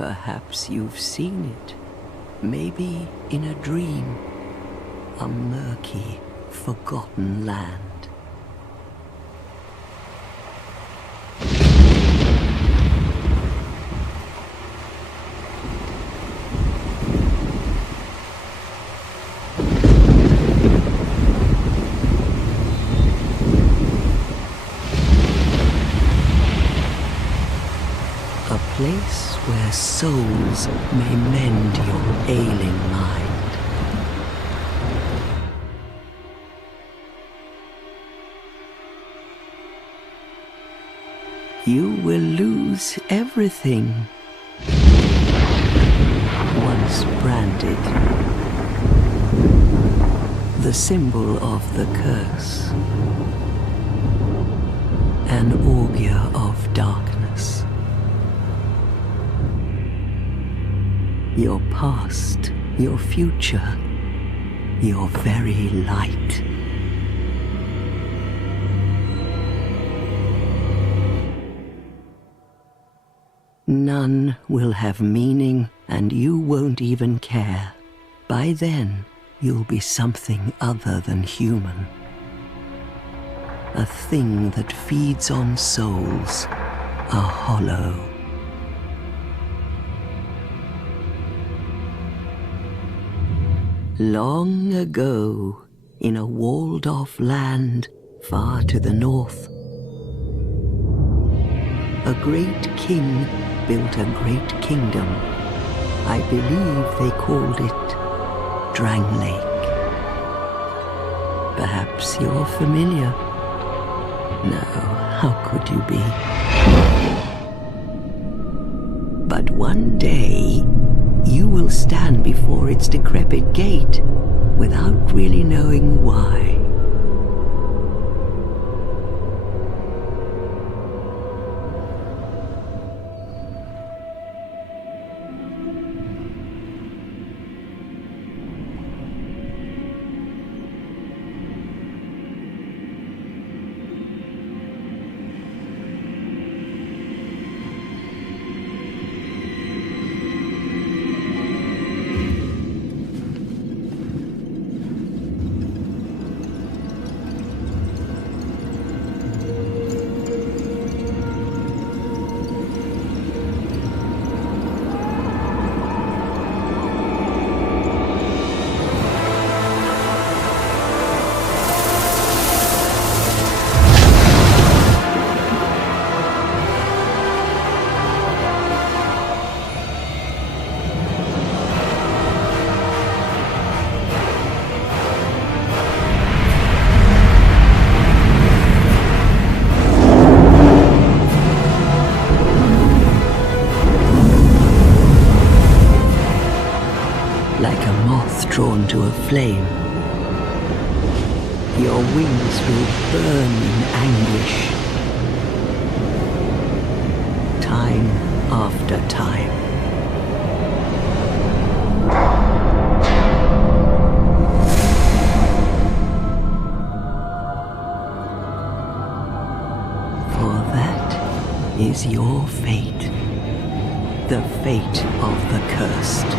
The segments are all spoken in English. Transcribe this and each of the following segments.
Perhaps you've seen it. Maybe in a dream. A murky, forgotten land. A place where souls may mend your ailing mind. You will lose everything. Once branded, the symbol of the curse, an augur of darkness. Your past, your future, your very light. None will have meaning, and you won't even care. By then, you'll be something other than human. A thing that feeds on souls, a hollow. Long ago, in a walled-off land far to the north, a great king built a great kingdom. I believe they called it Drang Lake. Perhaps you're familiar. No, how could you be? But one day, you will stand before its decrepit gate without really knowing why. Like a moth drawn to a flame, your wings will burn in anguish, time after time. For that is your fate, the fate of the cursed.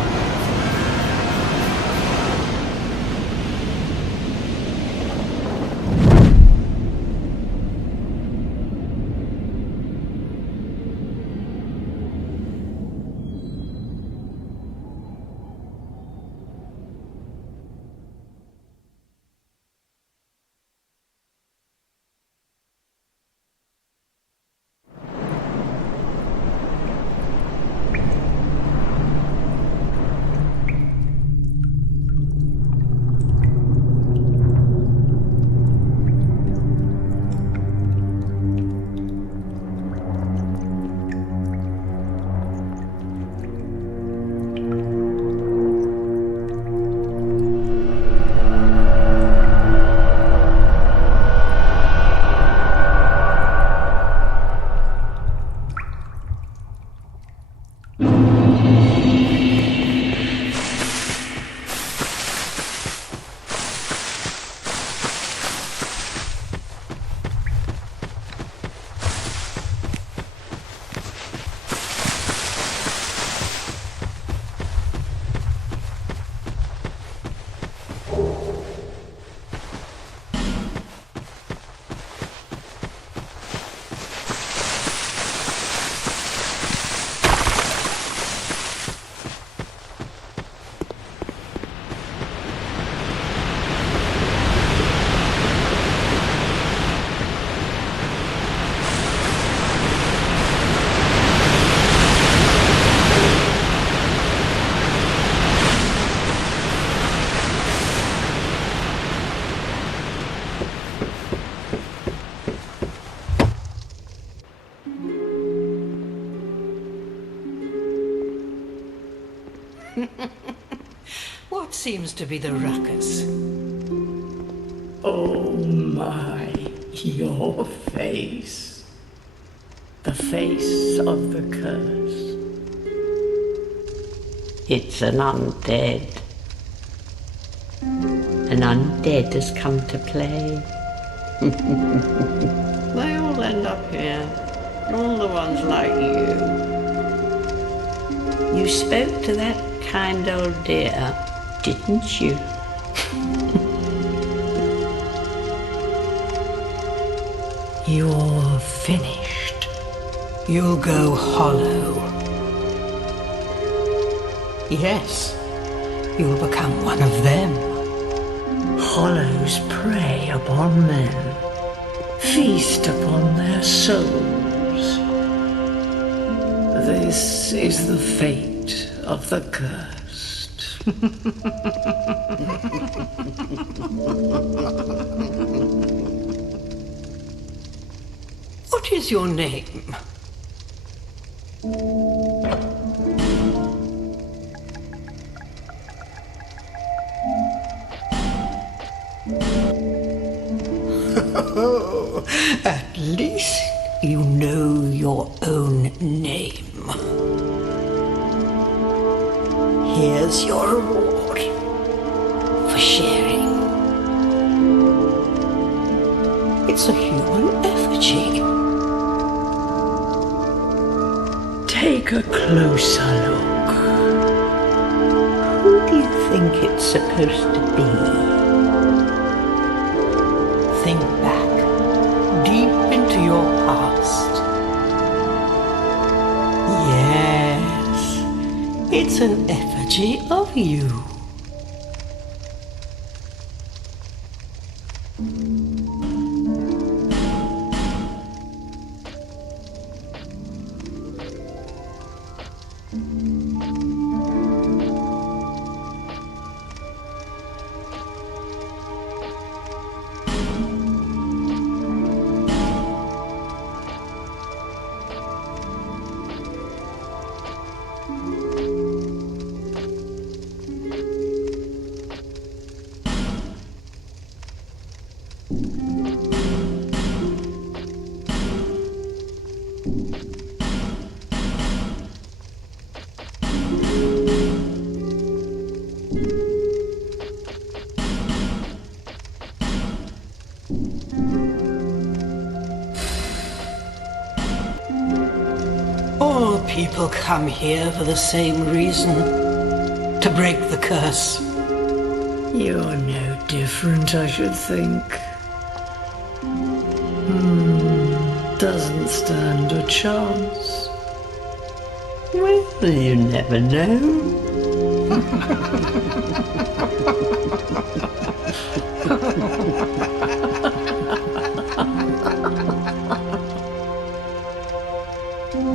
seems to be the ruckus? Oh my, your face. The face of the curse. It's an undead. An undead has come to play. They all end up here. All the ones like you. You spoke to that kind old dear, didn't you? You're finished. You'll go hollow. Yes, you'll become one of them. Hollows prey upon men, feast upon their souls. This is the fate of the cursed. What is your name? At least you know your own name. Here's your reward for sharing. It's a human effigy. Take a closer look. Who do you think it's supposed to be? Think back, deep into your past. Yes, it's an effigy of you. All people come here for the same reason, to break the curse. You're no different, I should think. Doesn't stand a chance. Well, you never know.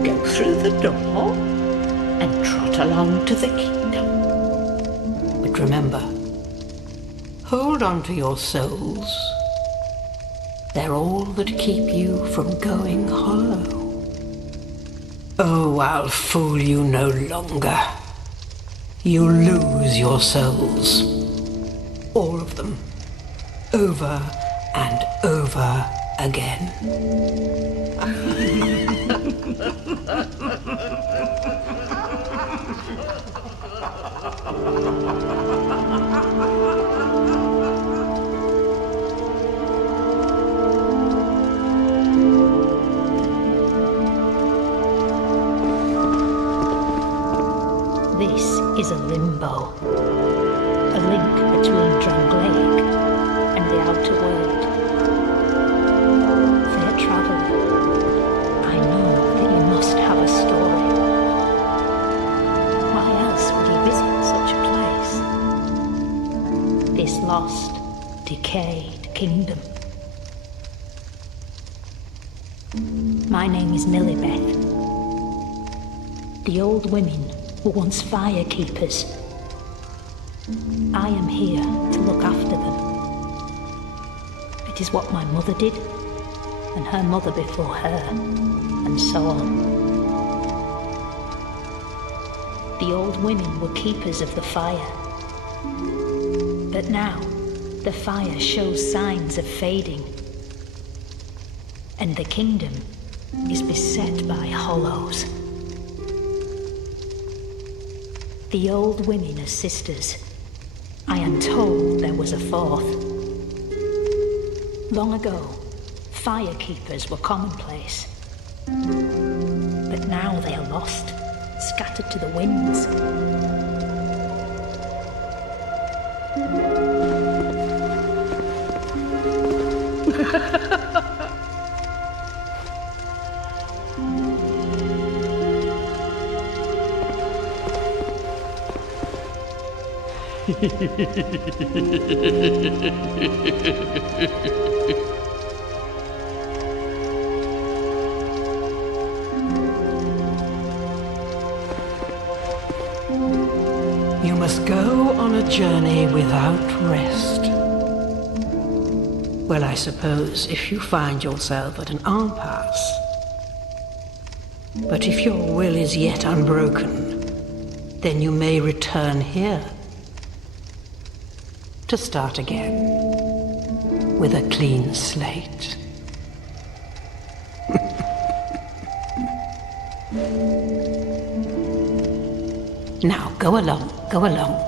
Go through the door and trot along to the kingdom. But remember, hold on to your souls. They're all that keep you from going hollow. Oh, I'll fool you no longer. You'll lose your souls. All of them. Over and over again. This is a limbo, a link between Drangleic and the outer world. Fair traveller, I know that you must have a story. Why else would you visit such a place? This lost, decayed kingdom. My name is Millibeth. The old women were once fire keepers. I am here to look after them. It is what my mother did, and her mother before her, and so on. The old women were keepers of the fire. But now, the fire shows signs of fading, and the kingdom is beset by hollows. The old women are sisters. I am told there was a fourth. Long ago, firekeepers were commonplace. But now they are lost, scattered to the winds. You must go on a journey without rest. Well, I suppose if you find yourself at an impasse. But if your will is yet unbroken, then you may return here to start again with a clean slate. Now, go along, go along.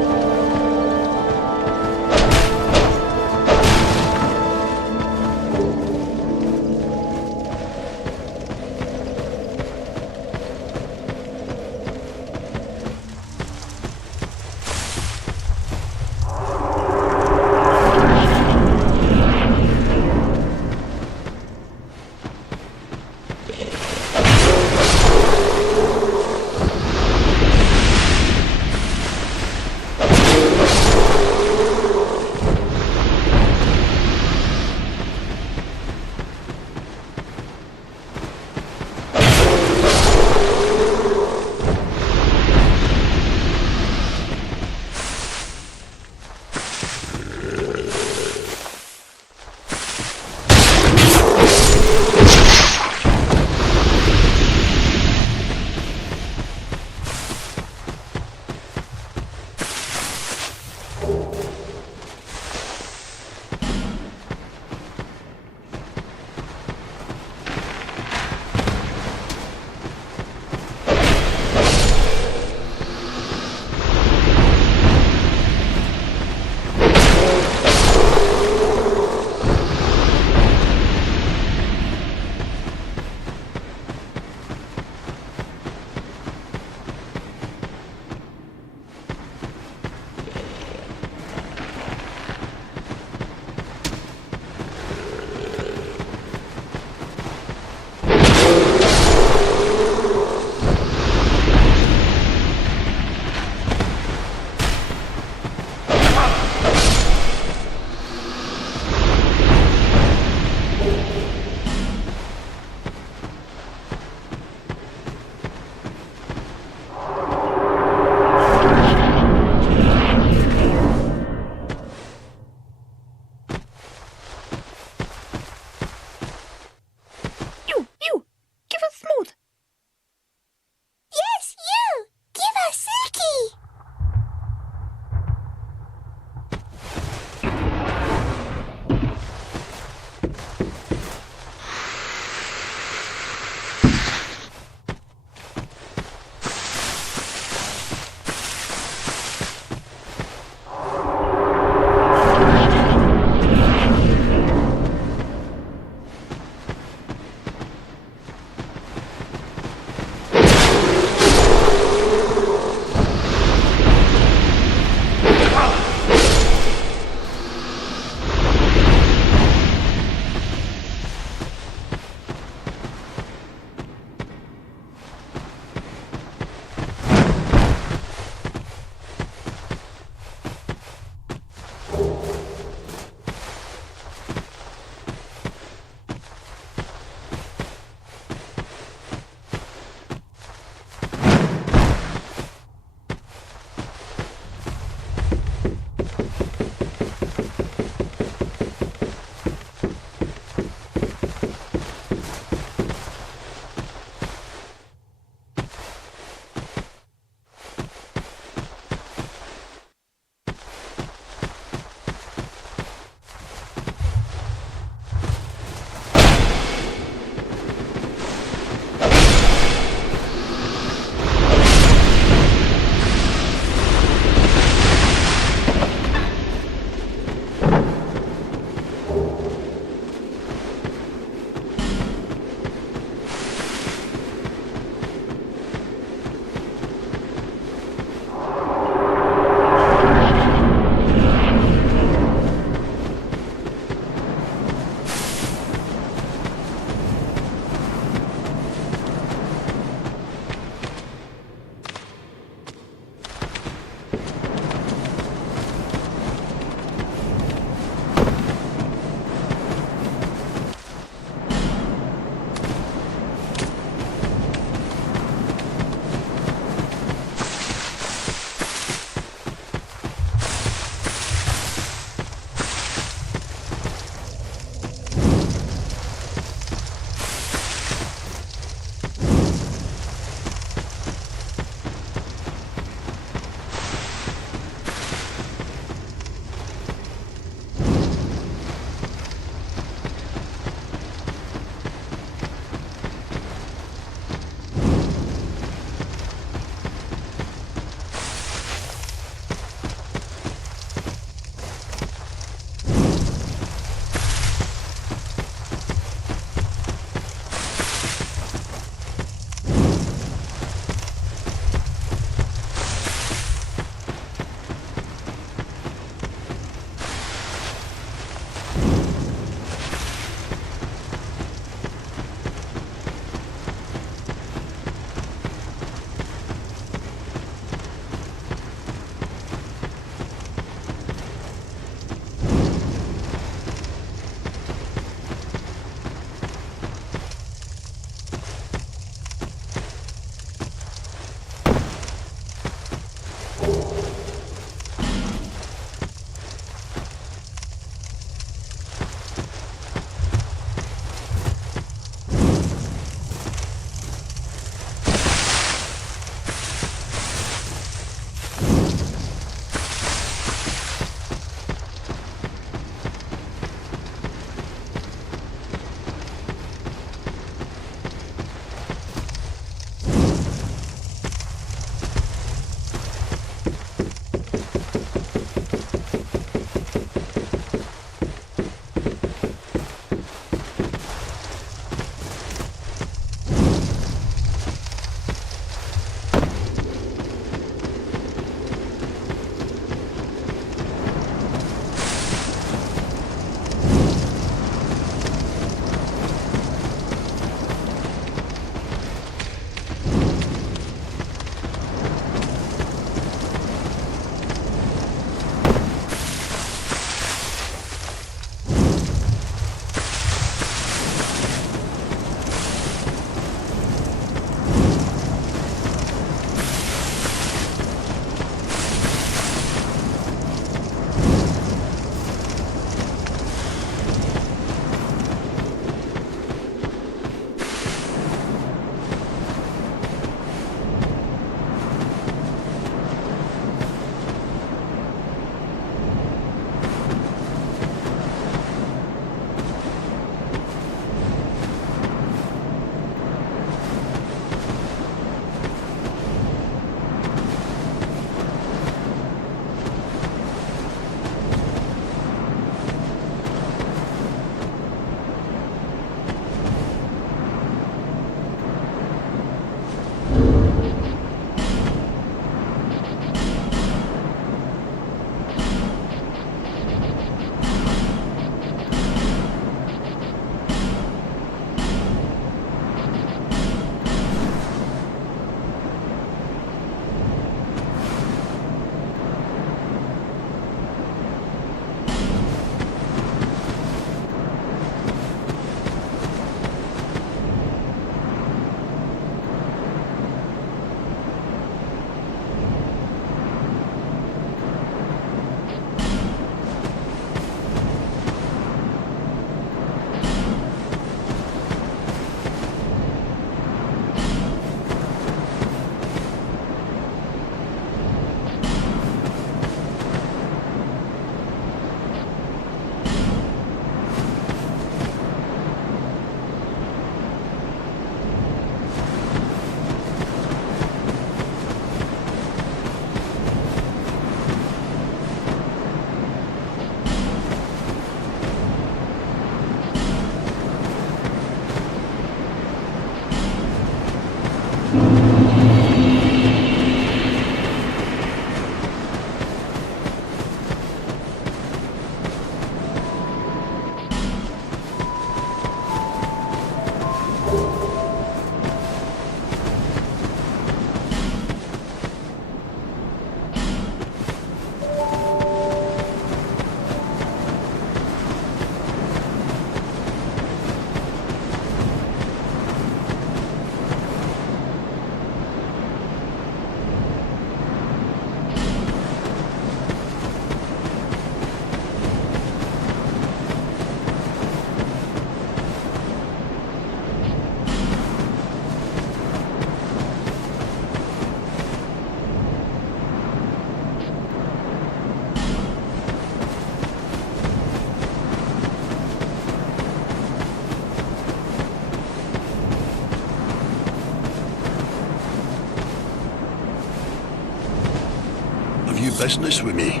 few business with me.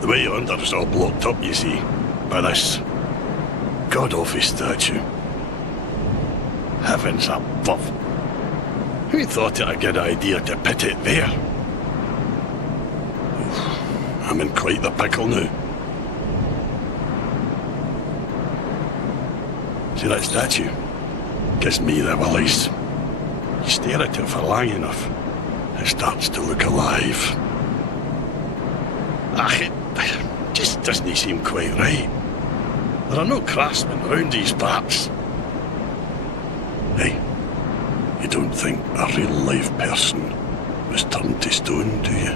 The way under is all blocked up, you see, by this god-awful statue. Heavens above. Who thought it a good idea to put it there? I'm in quite the pickle now. See that statue? Gives me the willies. You stare at it for long enough, it starts to look alive. It just doesn't seem quite right. There are no craftsmen round these parts. Hey, you don't think a real-life person was turned to stone, do you?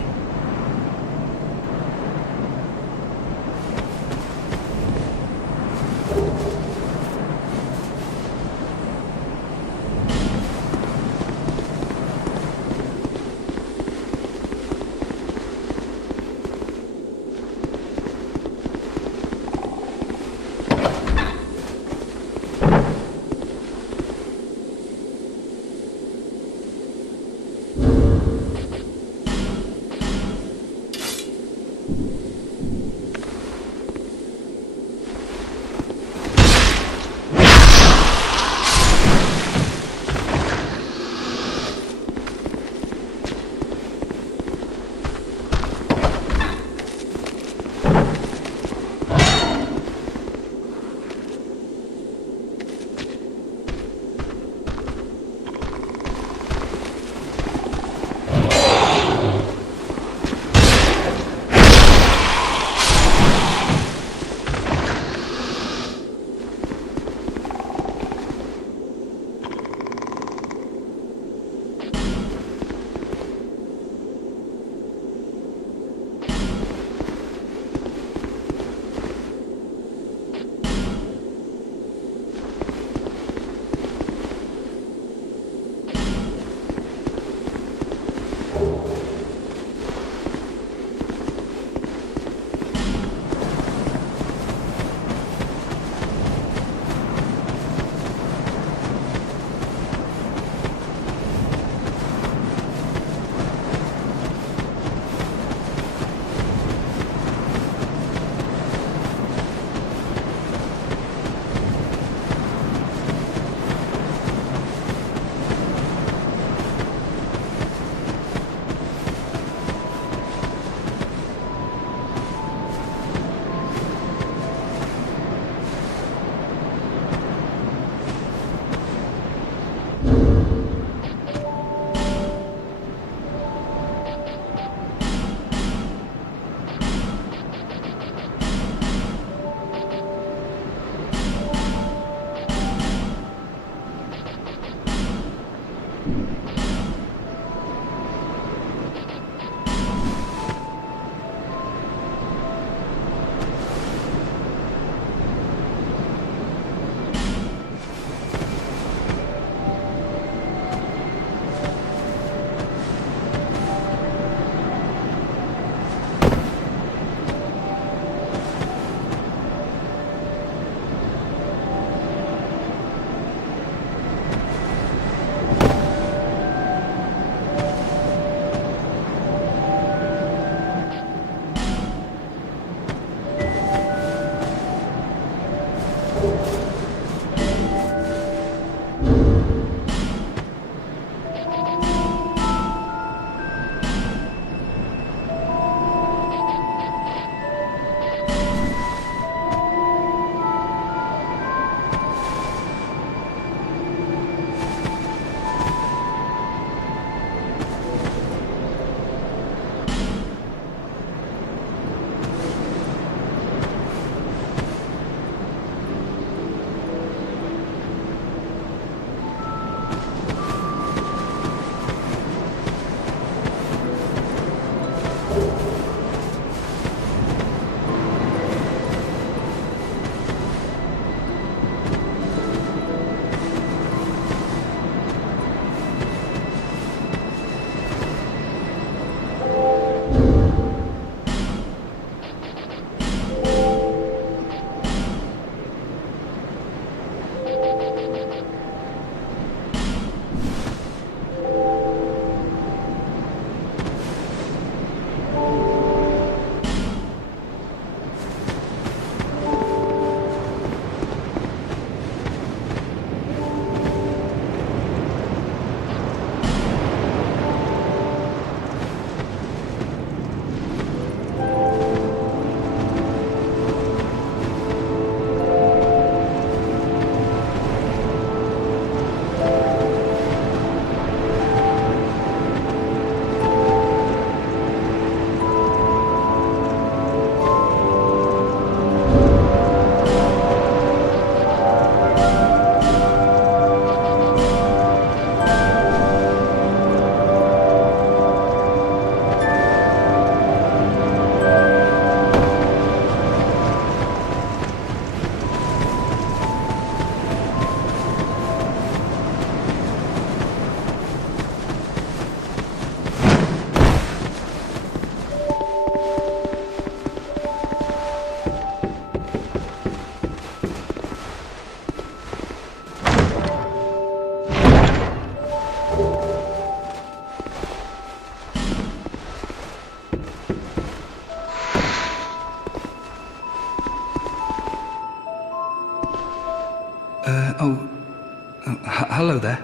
Hello there.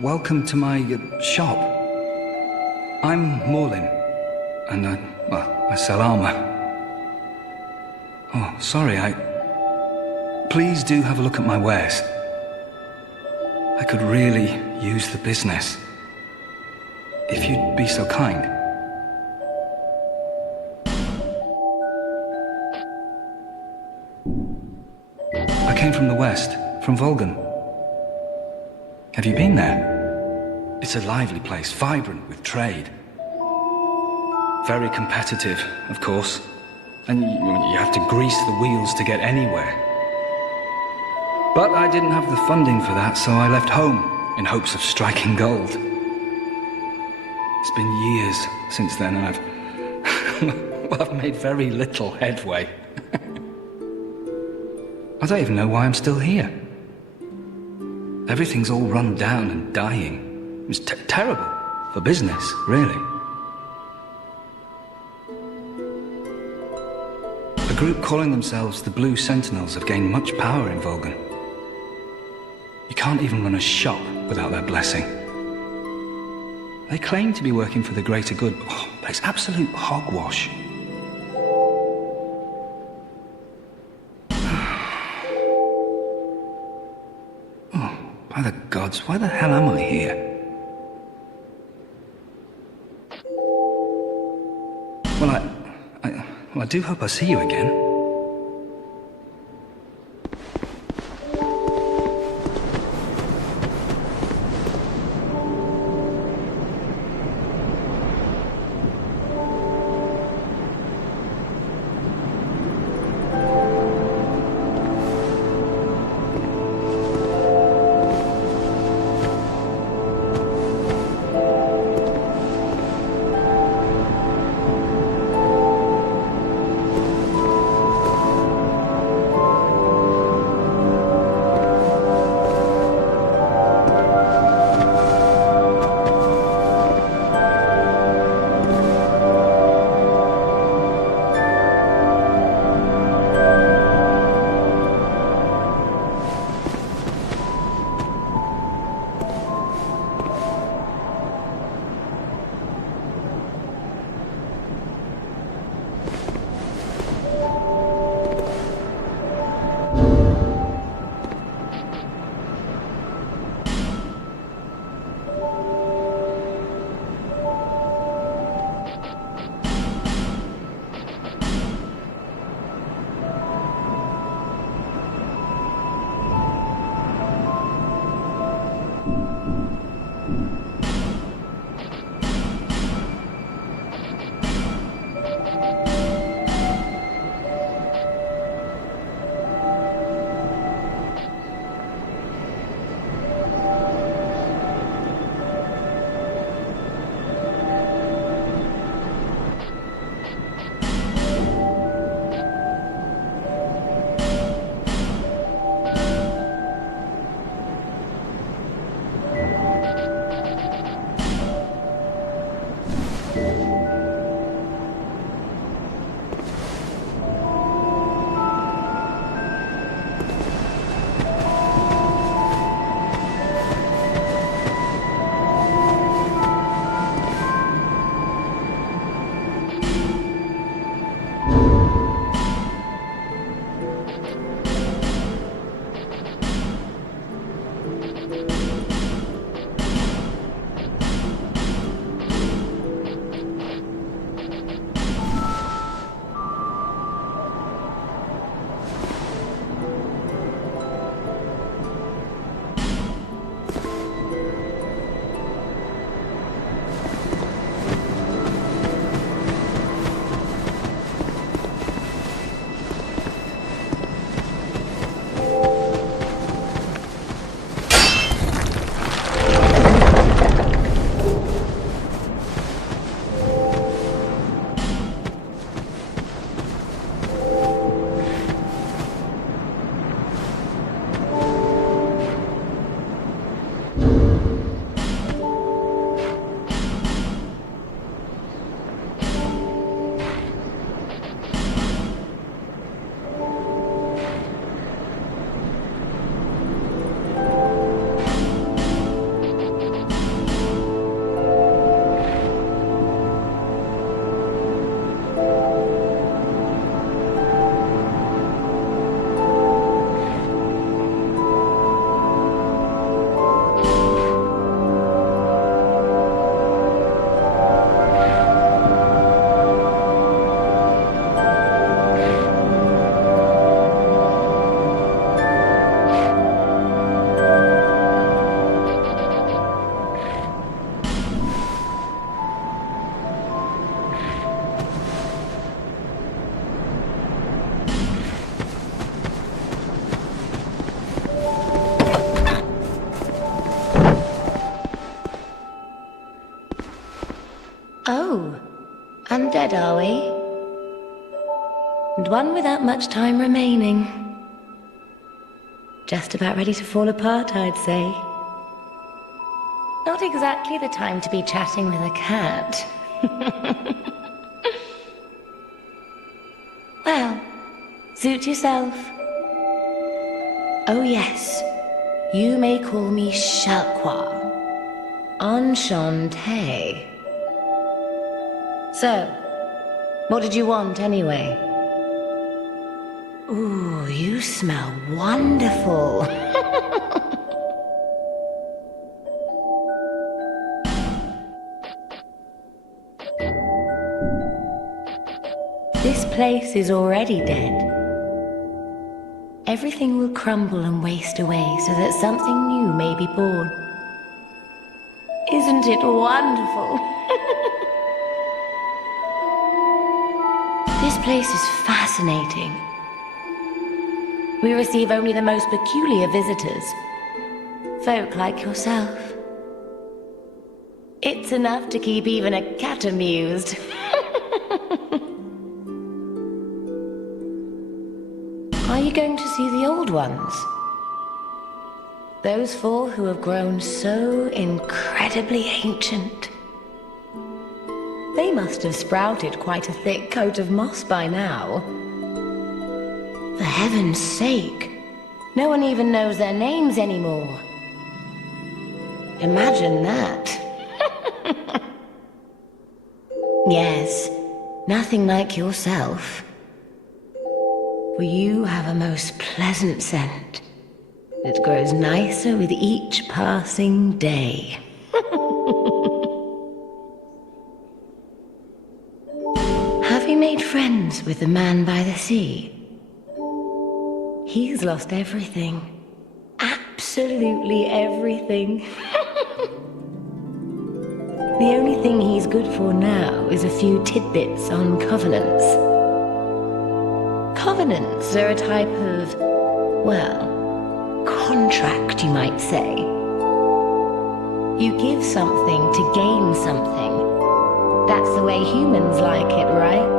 Welcome to my shop. I'm Morlin, and I sell armor. Oh, sorry, Please do have a look at my wares. I could really use the business. If you'd be so kind. I came from the west, from Volgan. Have you been there? It's a lively place, vibrant with trade. Very competitive, of course. And you have to grease the wheels to get anywhere. But I didn't have the funding for that, so I left home in hopes of striking gold. It's been years since then, and I've made very little headway. I don't even know why I'm still here. Everything's all run down and dying. It's terrible for business, really. A group calling themselves the Blue Sentinels have gained much power in Volgan. You can't even run a shop without their blessing. They claim to be working for the greater good, but it's absolute hogwash. By the gods, why the hell am I here? Well, I do hope I see you again. Oh, undead are we? And one without much time remaining. Just about ready to fall apart, I'd say. Not exactly the time to be chatting with a cat. Well, suit yourself. Oh yes, you may call me Shalqua. Enchanté. So, what did you want anyway? Ooh, you smell wonderful. This place is already dead. Everything will crumble and waste away so that something new may be born. Isn't it wonderful? This place is fascinating. We receive only the most peculiar visitors. Folk like yourself. It's enough to keep even a cat amused. Are you going to see the old ones? Those four who have grown so incredibly ancient. They must have sprouted quite a thick coat of moss by now. For heaven's sake, no one even knows their names anymore. Imagine that. Yes, nothing like yourself. For you have a most pleasant scent that grows nicer with each passing day. Have you made friends with the man by the sea? He's lost everything. Absolutely everything. The only thing he's good for now is a few tidbits on covenants. Covenants are a type of, well, contract, you might say. You give something to gain something. That's the way humans like it, right?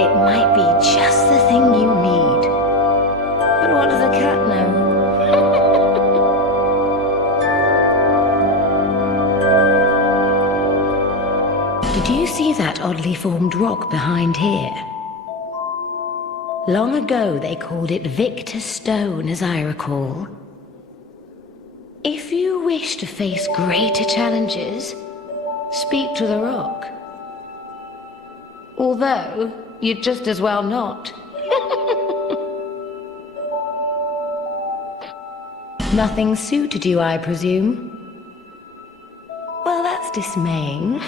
It might be just the thing you need. But what does a cat know? Did you see that oddly formed rock behind here? Long ago they called it Victor Stone, as I recall. If you wish to face greater challenges, speak to the rock. Although, you'd just as well not. Nothing suited you, I presume? Well, that's dismaying.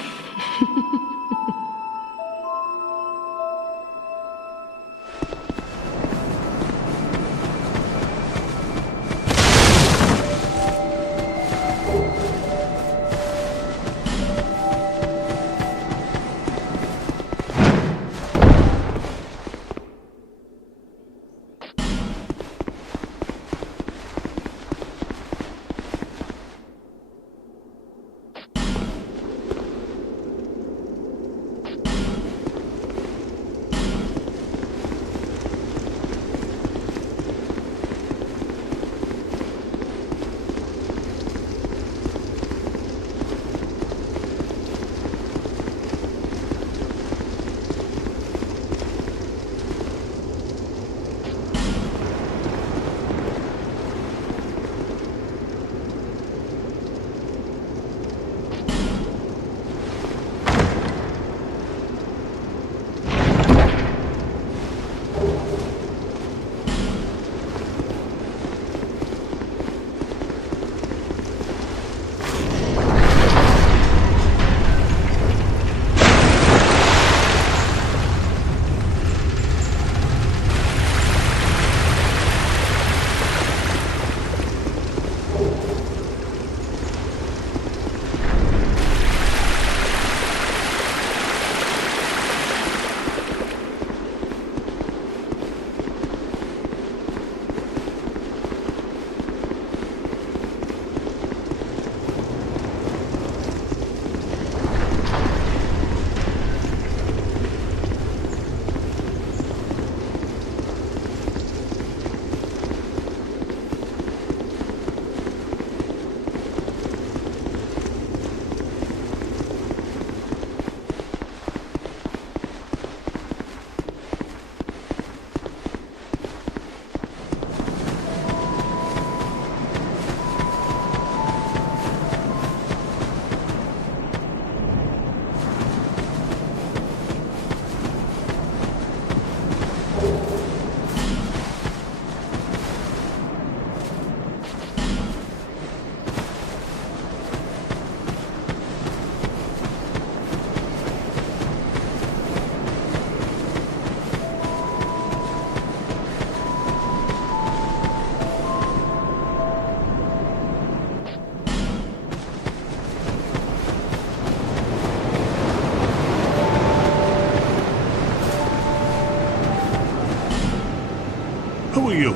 are you?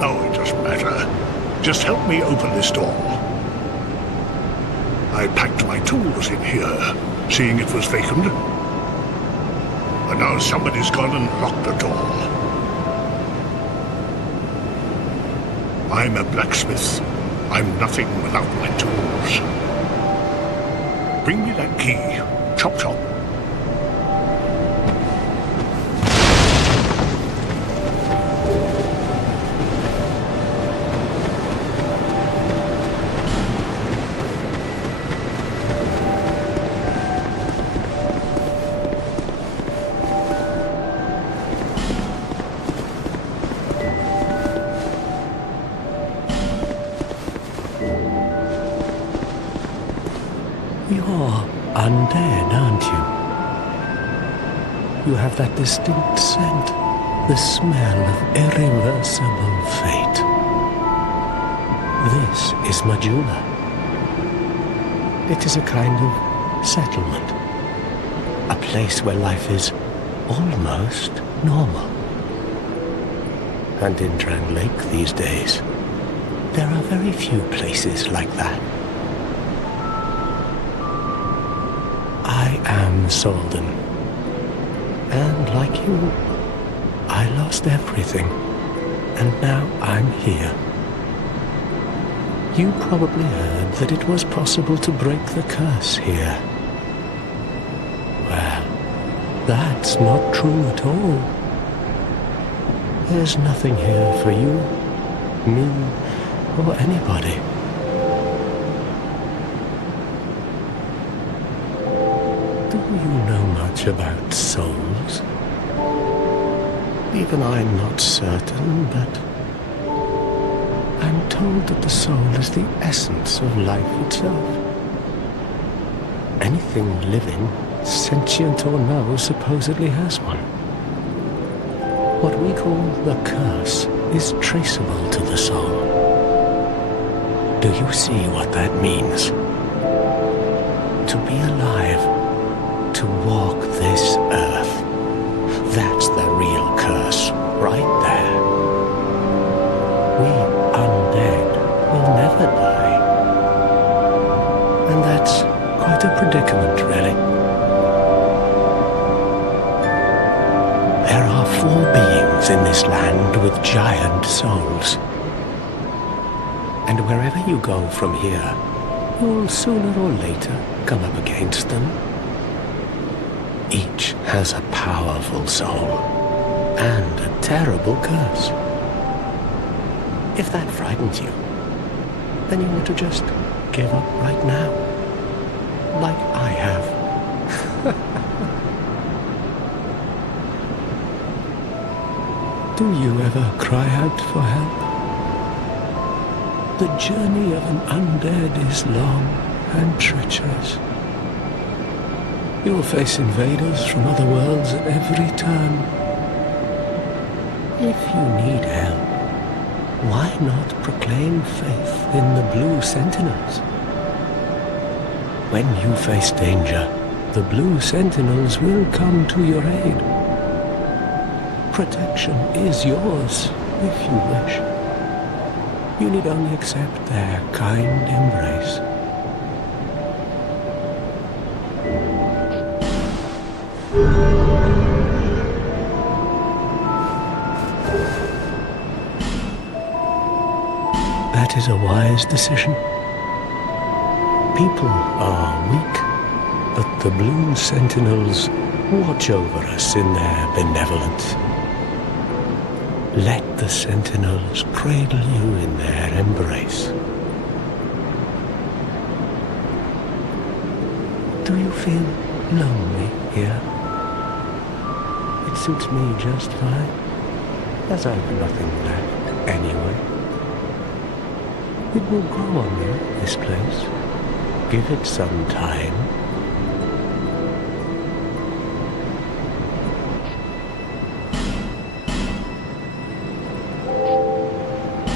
Oh, it doesn't matter. Just help me open this door. I packed my tools in here, seeing it was vacant. And now somebody's gone and locked the door. I'm a blacksmith. I'm nothing without my tools. Bring me that key. Chop chop. You're undead, aren't you? You have that distinct scent, the smell of irreversible fate. This is Majula. It is a kind of settlement, a place where life is almost normal. And in Drang Lake these days, there are very few places like that. I am Solden, and like you, I lost everything, and now I'm here. You probably heard that it was possible to break the curse here. Well, that's not true at all. There's nothing here for you, me, or anybody. Do you know much about souls? Even I'm not certain, but I'm told that the soul is the essence of life itself. Anything living, sentient or no, supposedly has one. What we call the curse is traceable to the soul. Do you see what that means? To be alive, to walk this earth. That's the real curse, right there. We undead will never die. And that's quite a predicament, really. There are 4 beings in this land with giant souls. And wherever you go from here, you'll sooner or later come up against them. Each has a powerful soul and a terrible curse. If that frightens you, then you ought to just give up right now, like I have. Do you ever cry out for help? The journey of an undead is long and treacherous. You'll face invaders from other worlds at every turn. If you need help, why not proclaim faith in the Blue Sentinels? When you face danger, the Blue Sentinels will come to your aid. Protection is yours, if you wish. You need only accept their kind embrace. That is a wise decision. People are weak, but the Blue Sentinels watch over us in their benevolence. Let the Sentinels cradle you in their embrace. Do you feel lonely here? It suits me just fine, as I've nothing left anyway. It will grow on you, this place. Give it some time.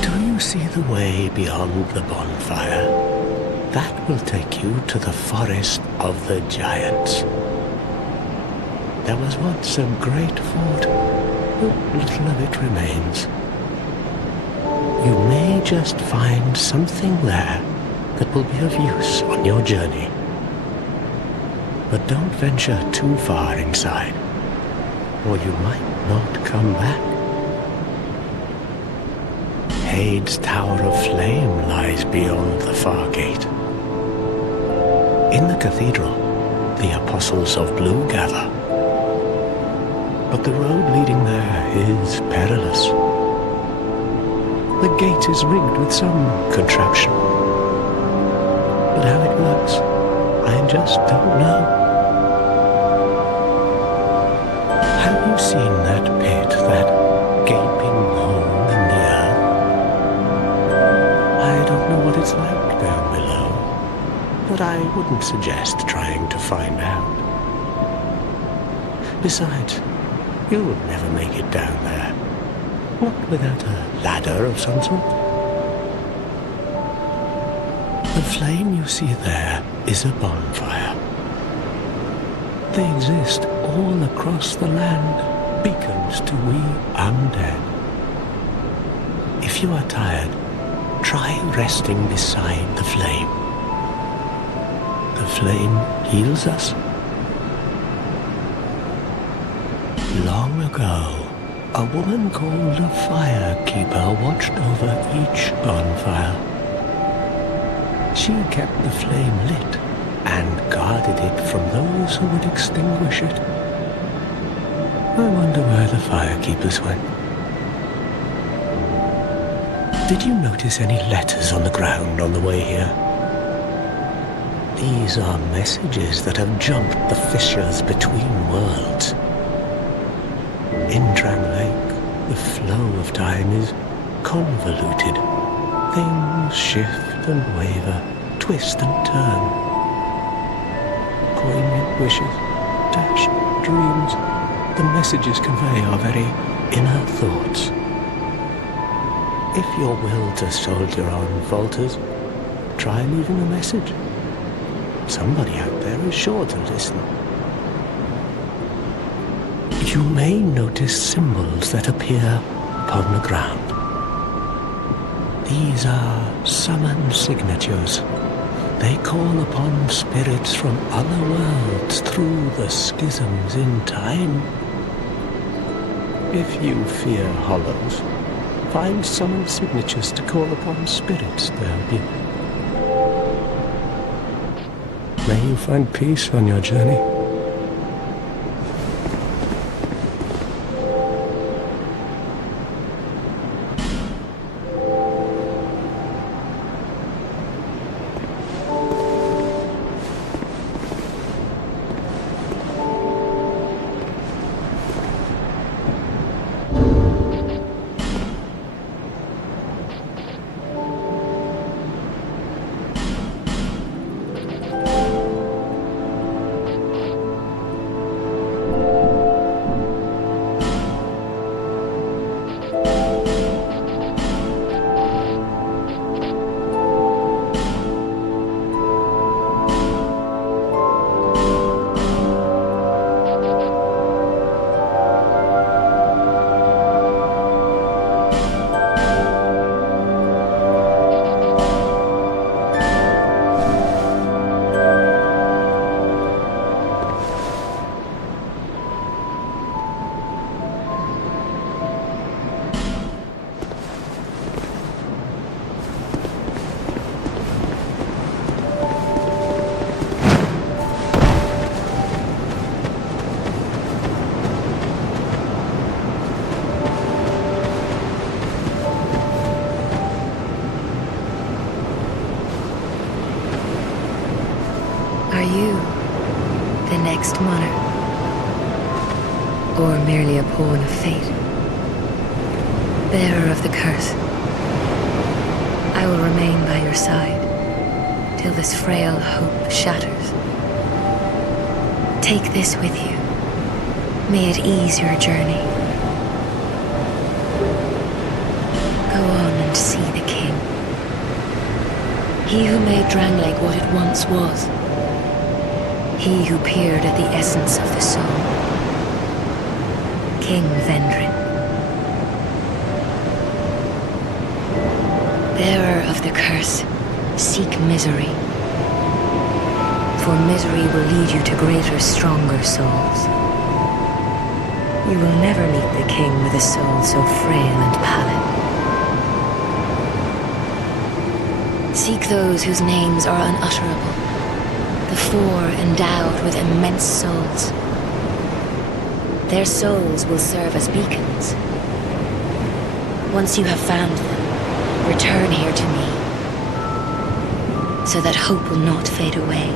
Do you see the way beyond the bonfire? That will take you to the forest of the giants. There was once a great fort, but little of it remains. You may just find something there that will be of use on your journey. But don't venture too far inside, or you might not come back. Hade's Tower of Flame lies beyond the far gate. In the cathedral, the Apostles of Blue gather. But the road leading there is perilous. The gate is rigged with some contraption. But how it works, I just don't know. Have you seen that pit, that gaping hole in the earth? I don't know what it's like down below, but I wouldn't suggest trying to find out. Besides, you'll never make it down there. Not without a ladder of some sort. The flame you see there is a bonfire. They exist all across the land, beacons to we undead. If you are tired, try resting beside the flame. The flame heals us. Long ago, a woman called a firekeeper watched over each bonfire. She kept the flame lit and guarded it from those who would extinguish it. I wonder where the firekeepers went. Did you notice any letters on the ground on the way here? These are messages that have jumped the fissures between worlds. In Drang Lake, the flow of time is convoluted. Things shift and waver, twist and turn. Poignant wishes, dashed dreams, the messages convey our very inner thoughts. If your will to soldier on falters, try leaving a message. Somebody out there is sure to listen. You may notice symbols that appear upon the ground. These are summon signatures. They call upon spirits from other worlds through the schisms in time. If you fear hollows, find summon signatures to call upon spirits to help you. May you find peace on your journey. Are you the next monarch? Or merely a pawn of fate? Bearer of the curse, I will remain by your side till this frail hope shatters. Take this with you. May it ease your journey. Go on and see the king. He who made Drang Lake what it once was. He who peered at the essence of the soul. King Vendrin. Bearer of the curse, seek misery. For misery will lead you to greater, stronger souls. You will never meet the king with a soul so frail and pallid. Seek those whose names are unutterable, the four endowed with immense souls. Their souls will serve as beacons. Once you have found them, return here to me, so that hope will not fade away.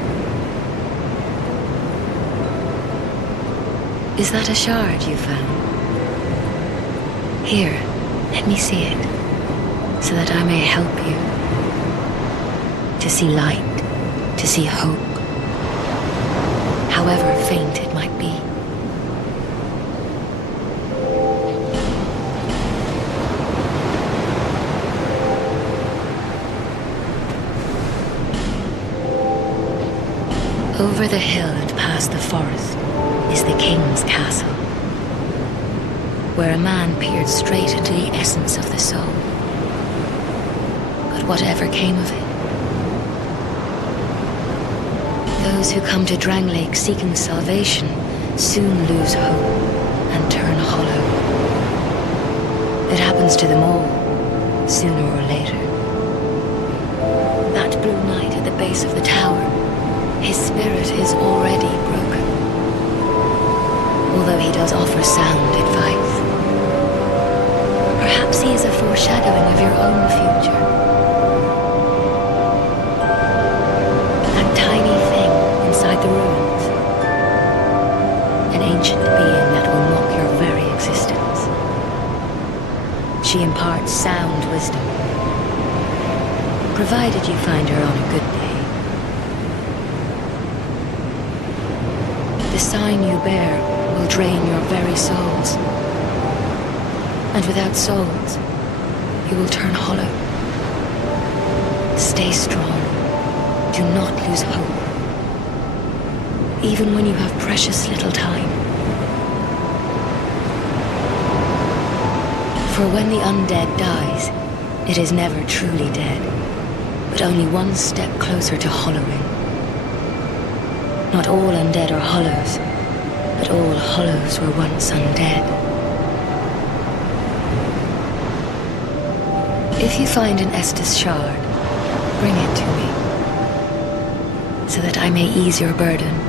Is that a shard you found? Here, let me see it, so that I may help you to see light, to see hope, however faint it might be. Over the hill and past the forest is the king's castle, where a man peered straight into the essence of the soul. But whatever came of it? Those who come to Drangleic seeking salvation soon lose hope and turn hollow. It happens to them all, sooner or later. That blue knight at the base of the tower, his spirit is already broken, although he does offer sound advice. Perhaps he is a foreshadowing of your own future. That tiny thing inside the ruins, an ancient being that will mock your very existence. She imparts sound wisdom, provided you find her on a good day. The sign you bear will drain your very souls. And without souls, you will turn hollow. Stay strong. Do not lose hope. Even when you have precious little time. For when the undead dies, it is never truly dead, but only one step closer to hollowing. Not all undead are hollows, but all hollows were once undead. If you find an Estus shard, bring it to me, so that I may ease your burden.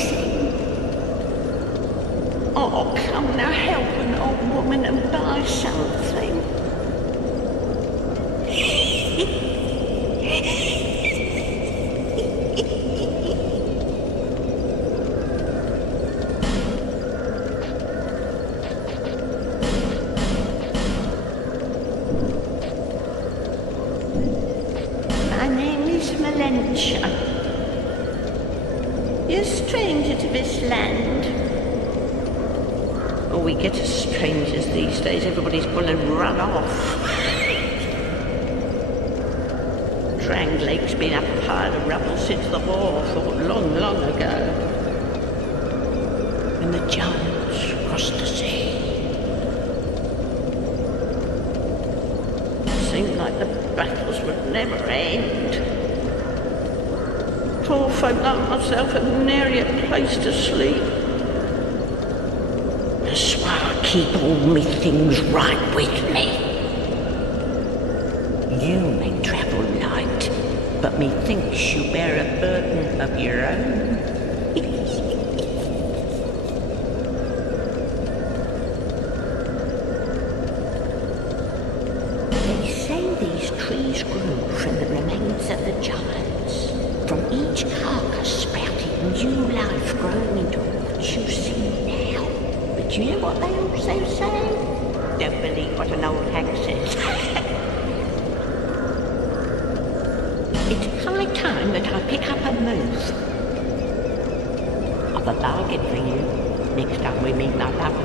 anything? Oh, come now, help an old woman and buy something. My name is Melentia. You're a stranger to this land. Oh, we get as strangers these days. Everybody's pulling run off. Drang Lake's been a pile of rubble since the war, thought long, long ago. When the giants crossed the sea. It seemed like the battles would never end. Poor folk like myself had nary a place to sleep. That's why I keep all me things right with me. You may travel light, but methinks you bear a burden of your own. They say these trees grew from the remains of the giants. From each carcass sprouted new life growing into what you see now. But you know what they also say? Don't believe what an old hag says. It's high time that I pick up and move. I've a bargain for you next time we meet, my love.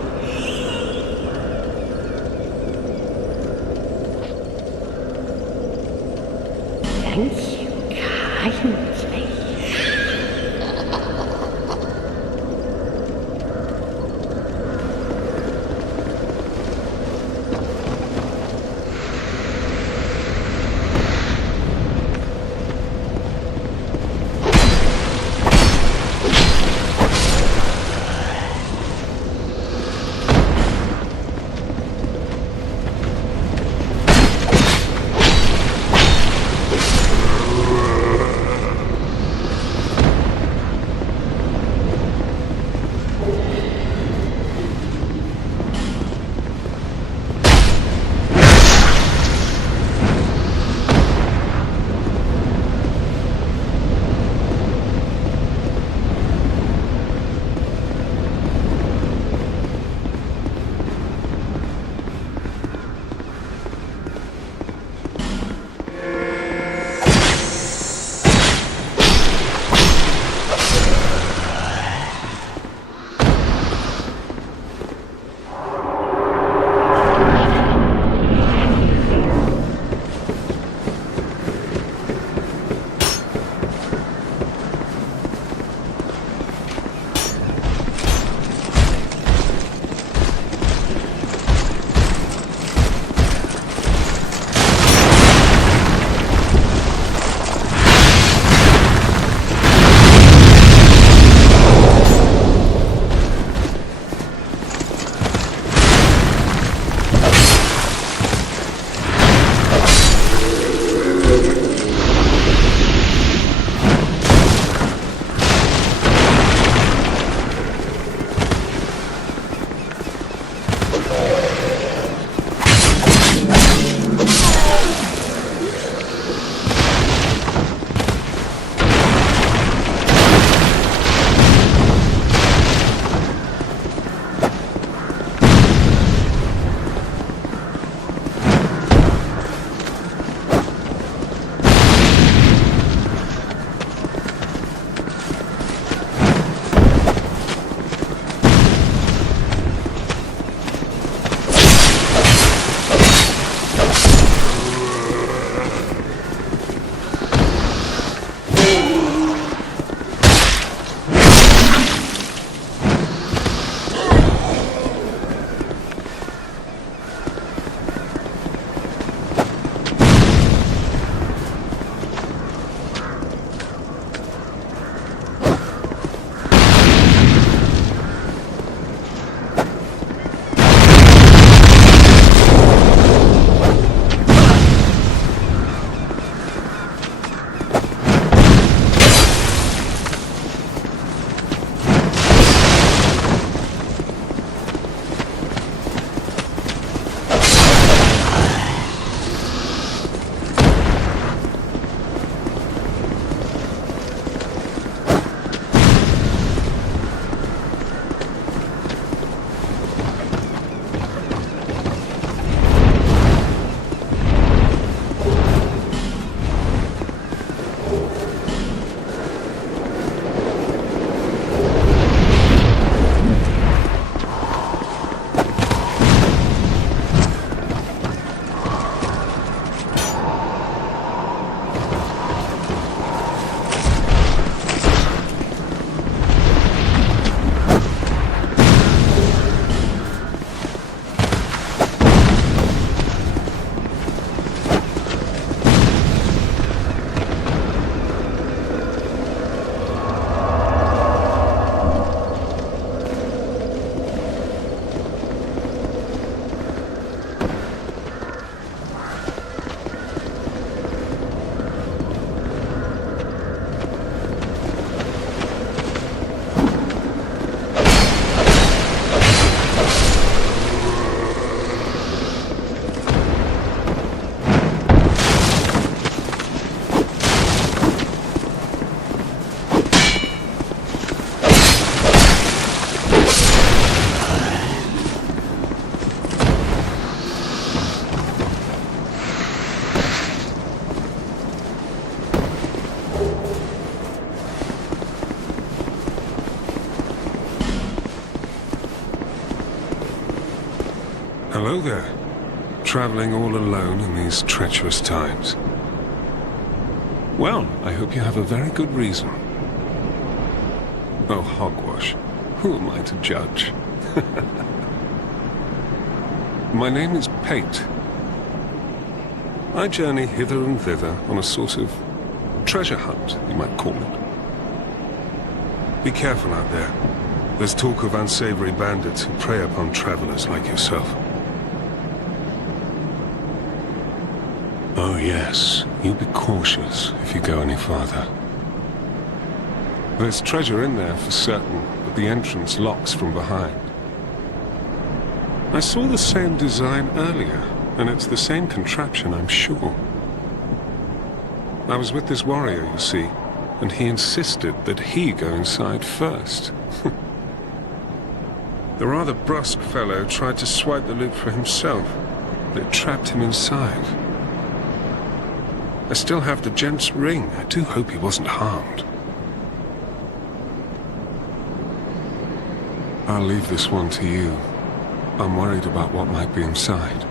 Thank you kindly. Hello there. Traveling all alone in these treacherous times. Well, I hope you have a very good reason. Oh, hogwash. Who am I to judge? My name is Pate. I journey hither and thither on a sort of treasure hunt, you might call it. Be careful out there. There's talk of unsavory bandits who prey upon travelers like yourself. Oh yes, you be cautious if you go any farther. There's treasure in there for certain, but the entrance locks from behind. I saw the same design earlier, and it's the same contraption, I'm sure. I was with this warrior, you see, and he insisted that he go inside first. The rather brusque fellow tried to swipe the loot for himself, but it trapped him inside. I still have the gent's ring. I do hope he wasn't harmed. I'll leave this one to you. I'm worried about what might be inside.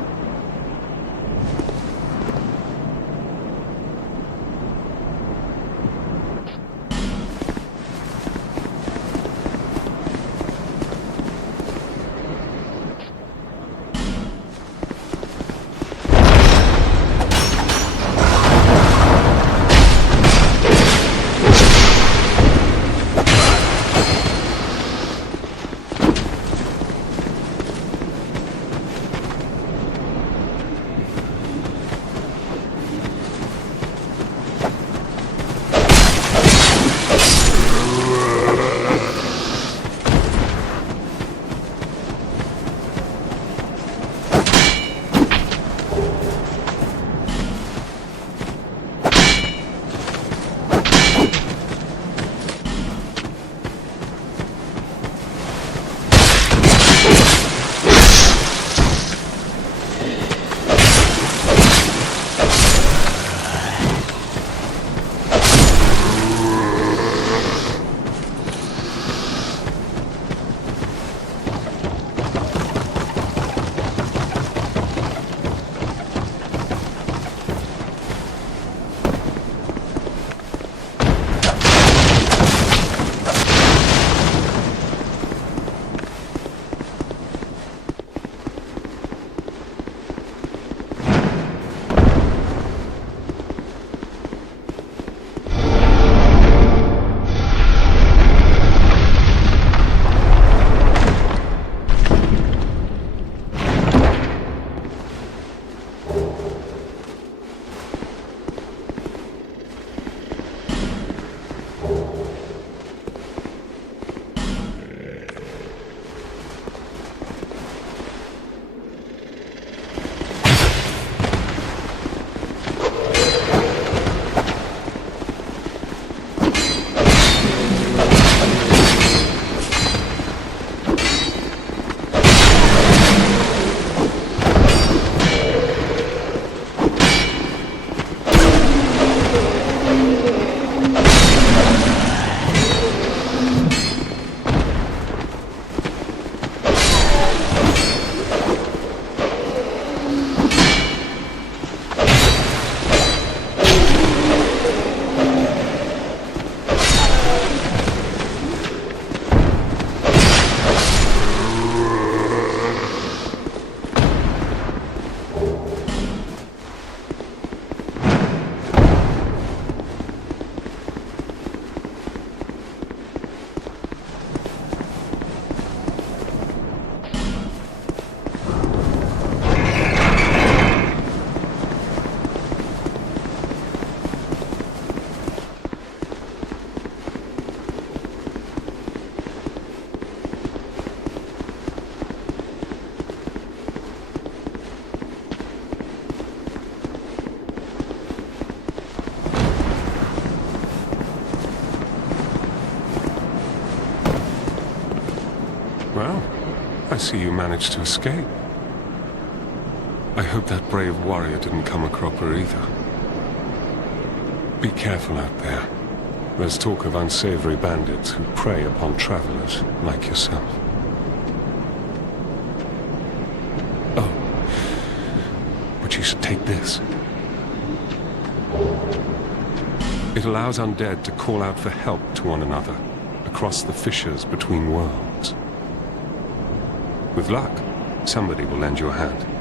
Well, I see you managed to escape. I hope that brave warrior didn't come a cropper either. Be careful out there. There's talk of unsavory bandits who prey upon travelers like yourself. Oh, you should take this. It allows undead to call out for help to one another across the fissures between worlds. With luck, somebody will lend you a hand.